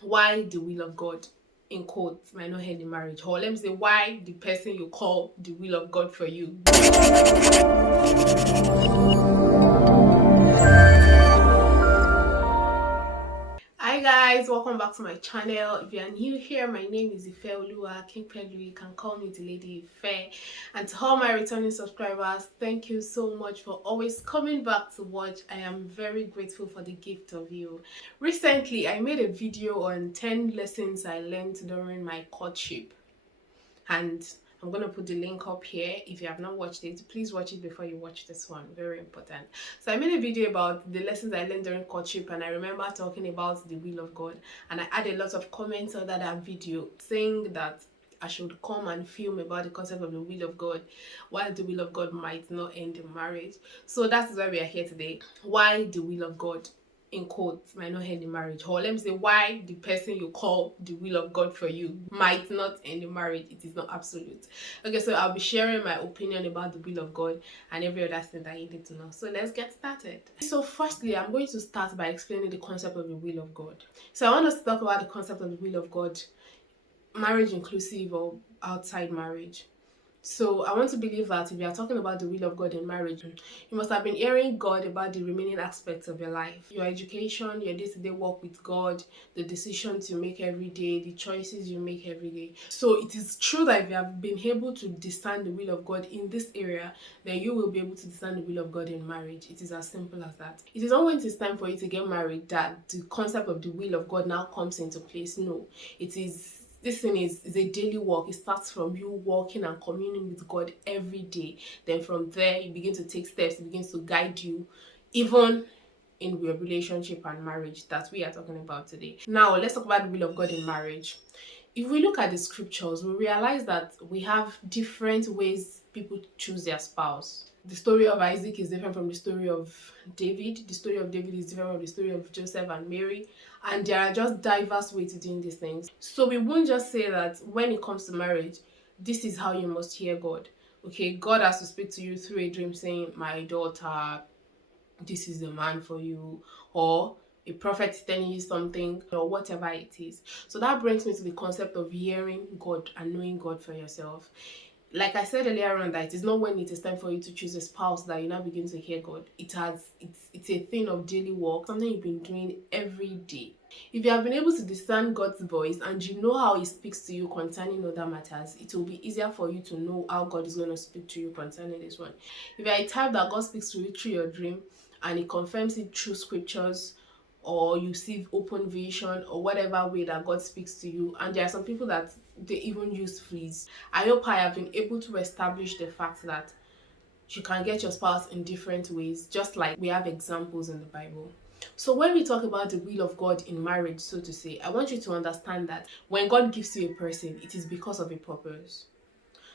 why the will of God in quotes might not end in marriage, or let me say why the person you call the will of God for you. Hi guys, welcome back to my channel. If you are new here, my name is Ifeoluwa Kingpelu. You can call me the Lady Ife. And to all my returning subscribers, thank you so much for always coming back to watch. I am very grateful for the gift of you. Recently, I made a video on 10 lessons I learned during my courtship, and I'm going to put the link up here. If you have not watched it, please watch it before you watch this one. Very important. So I made a video about the lessons I learned during courtship, and I remember talking about the will of God, and I had a lot of comments under that video saying that I should come and film about the concept of the will of God, why the will of God might not end in marriage. So that is why we are here today. Why the will of God in quotes might not end in marriage, or let me say why the person you call the will of God for you might not end in marriage. It is not absolute. Okay, so I'll be sharing my opinion about the will of God and every other thing that you need to know. So let's get started. So firstly, I'm going to start by explaining the concept of the will of God. So I want us to talk about the concept of the will of God, marriage inclusive or outside marriage. So I want to believe that if you are talking about the will of God in marriage, you must have been hearing God about the remaining aspects of your life. Your education, your day-to-day work with God, the decisions you make every day, the choices you make every day. So it is true that if you have been able to discern the will of God in this area, then you will be able to discern the will of God in marriage. It is as simple as that. It is not when it is time for you to get married that the concept of the will of God now comes into place. No, this thing is a daily work. It starts from you walking and communing with God every day. Then from there, you begin to take steps. It begins to guide you, even in your relationship and marriage that we are talking about today. Now, let's talk about the will of God in marriage. If we look at the scriptures, we realize that we have different ways people choose their spouse. The story of Isaac is different from the story of David. The story of David is different from the story of Joseph and Mary. And there are just diverse ways to doing these things. So we won't just say that when it comes to marriage, this is how you must hear God. Okay, God has to speak to you through a dream saying, my daughter, this is the man for you, or a prophet is telling you something, or whatever it is. So that brings me to the concept of hearing God and knowing God for yourself. Like I said earlier on, that it is not when it is time for you to choose a spouse that you now begin to hear God. It's a thing of daily work, something you've been doing every day. If you have been able to discern God's voice and you know how He speaks to you concerning other matters, it will be easier for you to know how God is going to speak to you concerning this one. If you are a type that God speaks to you through your dream and He confirms it through scriptures, or you see open vision, or whatever way that God speaks to you, and there are some people that they even use fleas. I hope I have been able to establish the fact that you can get your spouse in different ways, just like we have examples in the Bible. So when we talk about the will of God in marriage, so to say, I want you to understand that when God gives you a person, it is because of a purpose.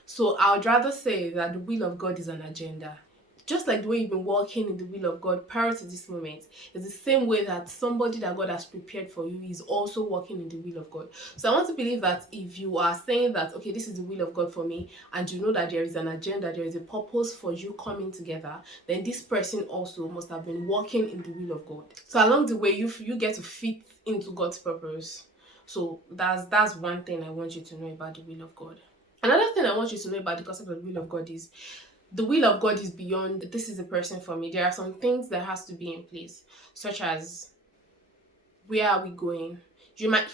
So I would rather say that the will of God is an agenda. Just like the way you've been walking in the will of God prior to this moment, it's the same way that somebody that God has prepared for you is also walking in the will of God. So I want to believe that if you are saying that, okay, this is the will of God for me, and you know that there is an agenda, there is a purpose for you coming together, then this person also must have been walking in the will of God. So along the way, you get to fit into God's purpose. So that's one thing I want you to know about the will of God. Another thing I want you to know about the concept of the will of God is the will of God is beyond this is the person for me. There are some things that has to be in place, such as where are we going? You might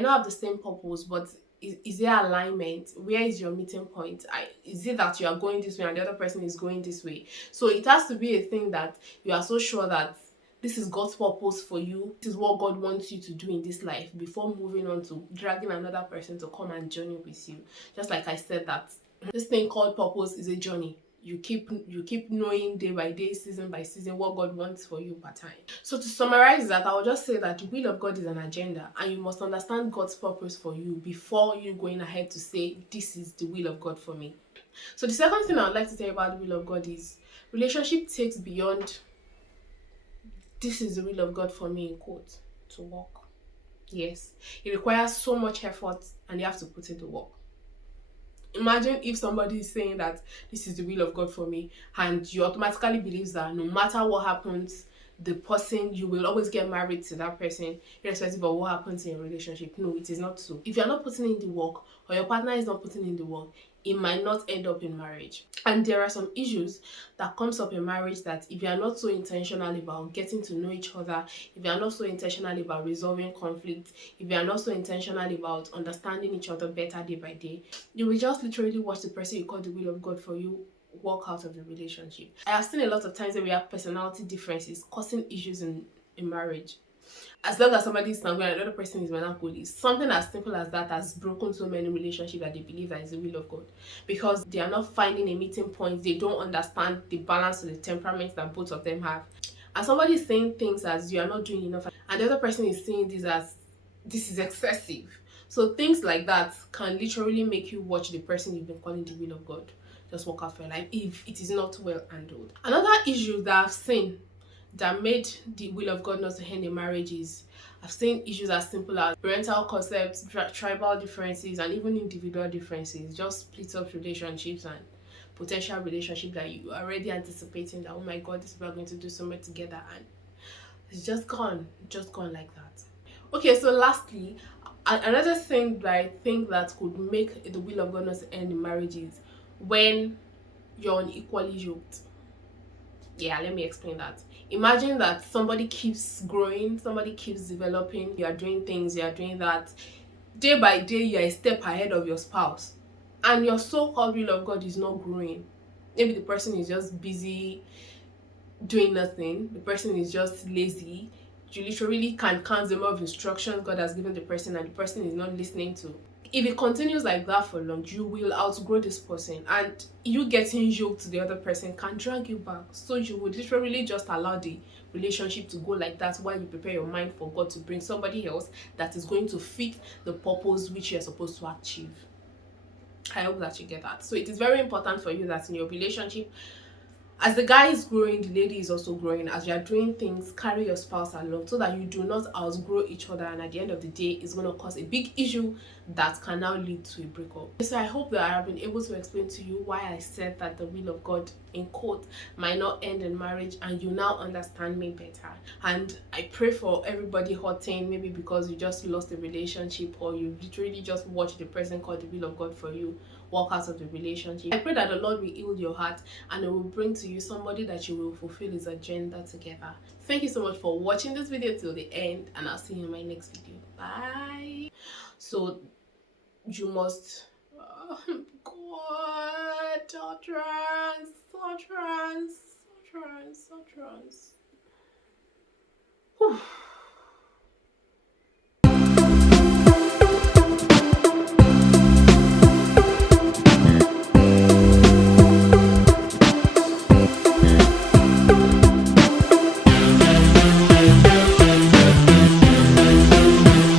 not have the same purpose, but is there alignment? Where is your meeting point? Is it that you are going this way and the other person is going this way? So it has to be a thing that you are so sure that this is God's purpose for you. This is what God wants you to do in this life before moving on to dragging another person to come and journey with you. Just like I said, that this thing called purpose is a journey. You keep knowing day by day, season by season, what God wants for you per time. So to summarize that, I will just say that the will of God is an agenda, and you must understand God's purpose for you before you going ahead to say, this is the will of God for me. So the second thing I would like to tell you about the will of God is relationship takes beyond this is the will of God for me in quotes to work. Yes, it requires so much effort and you have to put in the work. Imagine if somebody is saying that this is the will of God for me, and you automatically believe that no matter what happens, the person, you will always get married to that person irrespective of what happens in your relationship. No, it is not so. If you're not putting in the work, or your partner is not putting in the work, it might not end up in marriage. And there are some issues that comes up in marriage that if you are not so intentional about getting to know each other, if you are not so intentional about resolving conflict, if you are not so intentional about understanding each other better day by day, you will just literally watch the person you call the will of God for you walk out of the relationship. I have seen a lot of times where we have personality differences causing issues in marriage. As long as somebody is sanguine and the other person is melancholy, something as simple as that has broken so many relationships that they believe that is the will of God, because they are not finding a meeting point. They don't understand the balance of the temperaments that both of them have, and somebody is saying things as you are not doing enough, and the other person is saying this as this is excessive. So things like that can literally make you watch the person you've been calling the will of God just walk out for your life if it is not well handled. Another issue that I've seen that made the will of God not to end in marriage is, I've seen issues as simple as parental concepts, tribal differences, and even individual differences just split up relationships and potential relationships that you are already anticipating that, oh my God, this people are going to do something together, and it's just gone like that. Okay, so lastly, another thing that I think that could make the will of God not to end in marriage is when you're unequally yoked. Yeah, let me explain that. Imagine that somebody keeps growing, somebody keeps developing, you are doing things, you are doing that. Day by day, you are a step ahead of your spouse, and your so-called will of God is not growing. Maybe the person is just busy doing nothing, the person is just lazy. You literally can count the number of instructions God has given the person, and the person is not listening to. If it continues like that for long, you will outgrow this person, and you getting yoked to the other person can drag you back. So you would literally just allow the relationship to go like that while you prepare your mind for God to bring somebody else that is going to fit the purpose which you're supposed to achieve. I hope that you get that. So it is very important for you that in your relationship, as the guy is growing, the lady is also growing. As you are doing things, carry your spouse along so that you do not outgrow each other, and at the end of the day, it's going to cause a big issue that can now lead to a breakup. So I hope that I have been able to explain to you why I said that the will of God, in quote, might not end in marriage, and you now understand me better. And I pray for everybody hurting, maybe because you just lost a relationship, or you literally just watched the person called the will of God for you walk out of the relationship. I pray that the Lord will heal your heart, and it will bring to you somebody that you will fulfill his agenda together. Thank you so much for watching this video till the end, and I'll see you in my next video. Bye. So you must God, utterance. Whew.